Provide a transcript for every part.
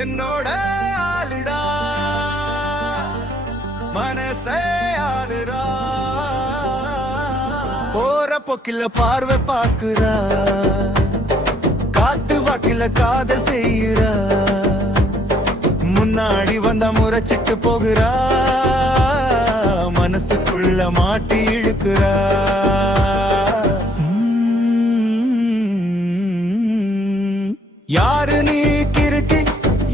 என்னோட ஆளுடா மனசே ஆளுடா போற போக்கில பார்வை பாக்குறா காட்டு வாக்கில காதல் செய்யறா முன்னாடி வந்த முறைச்சிட்டு போகிறா மனசுக்குள்ள மாட்டி இழுக்கிறா யாரு நீ கிறுக்கி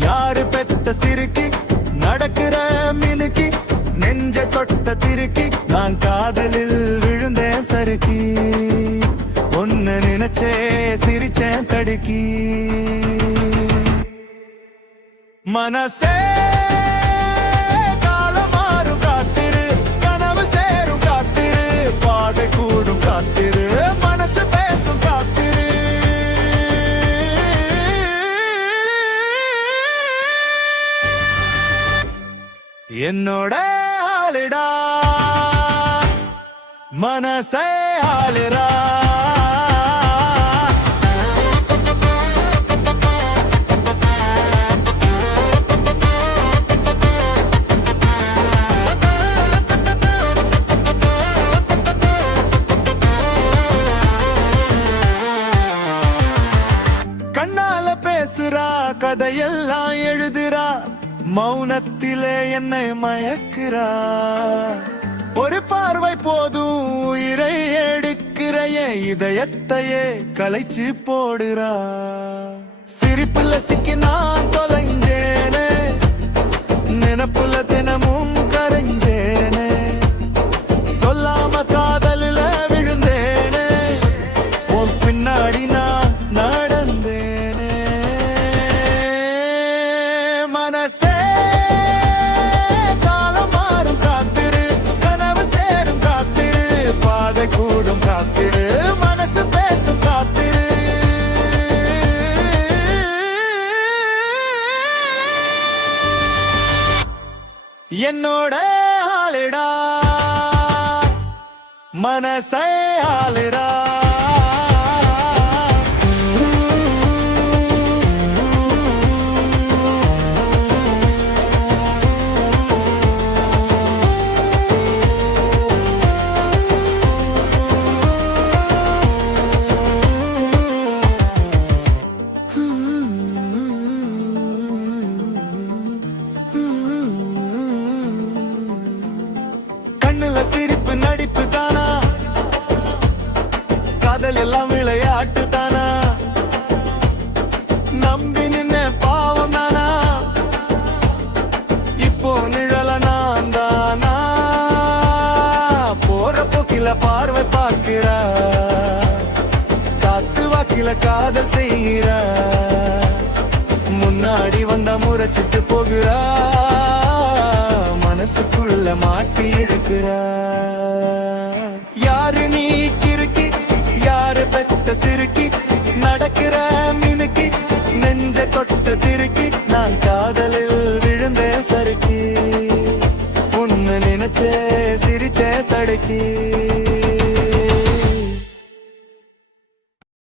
யாரு பெத்த சிறுக்கி நடக்கிற மினுக்கி நெஞ்ச தொட்ட திருக்கி நான் காதலில் விழுந்தேன் சறுக்கி ஒன்னு நினைச்சே சிரிச்சேன் தடுக்கி மனசே காலம் மாறும் காத்திரு கனவு சேரும் காத்திரு பாதை கூடும் காத்திரு மனசு பேசும் காத்திரு என்னோட ஆளுடா மனசே ஆளுடா கண்ணால பேசுறா கதையெல்லாம் எழுதுறா மௌனத்திலே என்னை மயக்குறா ஒரு பார்வை போதும் உயிரை எடுக்கிறைய இதயத்தையே கலைச்சு போடுறா சிரிப்புல சிக்கி நான் தொலைஞ்சேனே நினப்புல தினமும் கரைஞ்சேனே சொல்லாம காதலில விழுந்தேனே உன் பின்னாடி நான் நடந்தேனே மனசே காலம் மாறும் காத்திரு கனவு சேரும் காத்திரு பாதை கூடும் காத்திரு மனசு பேசும் காத்திரு என்னோட ஆளுடா மனசே ஆளுடா கண்ணுல சிரிப்பு நடிப்பு தானா காதல் எல்லாம் விளையாட்டு தானா நம்பி நின்ன பாவம் தானா இப்போ நிழல நான் தானா போற போக்கில பார்வை பார்க்கிறா காத்து வாக்கில காதல் செய்கிறா முன்னாடி வந்த முறைச்சிட்டு போகிறா மனசுக்குள்ள மாட்டி இழுக்கிறா யாரு நீ கிறுக்கி யாரு பெத்த சிறுக்கி நடக்கிற மினுக்கி நெஞ்ச தொட்ட திருக்கி நான் காதலில் விழுந்தேன் சறுக்கி உன்னை நினைச்சே சிரிச்சே தடுக்கி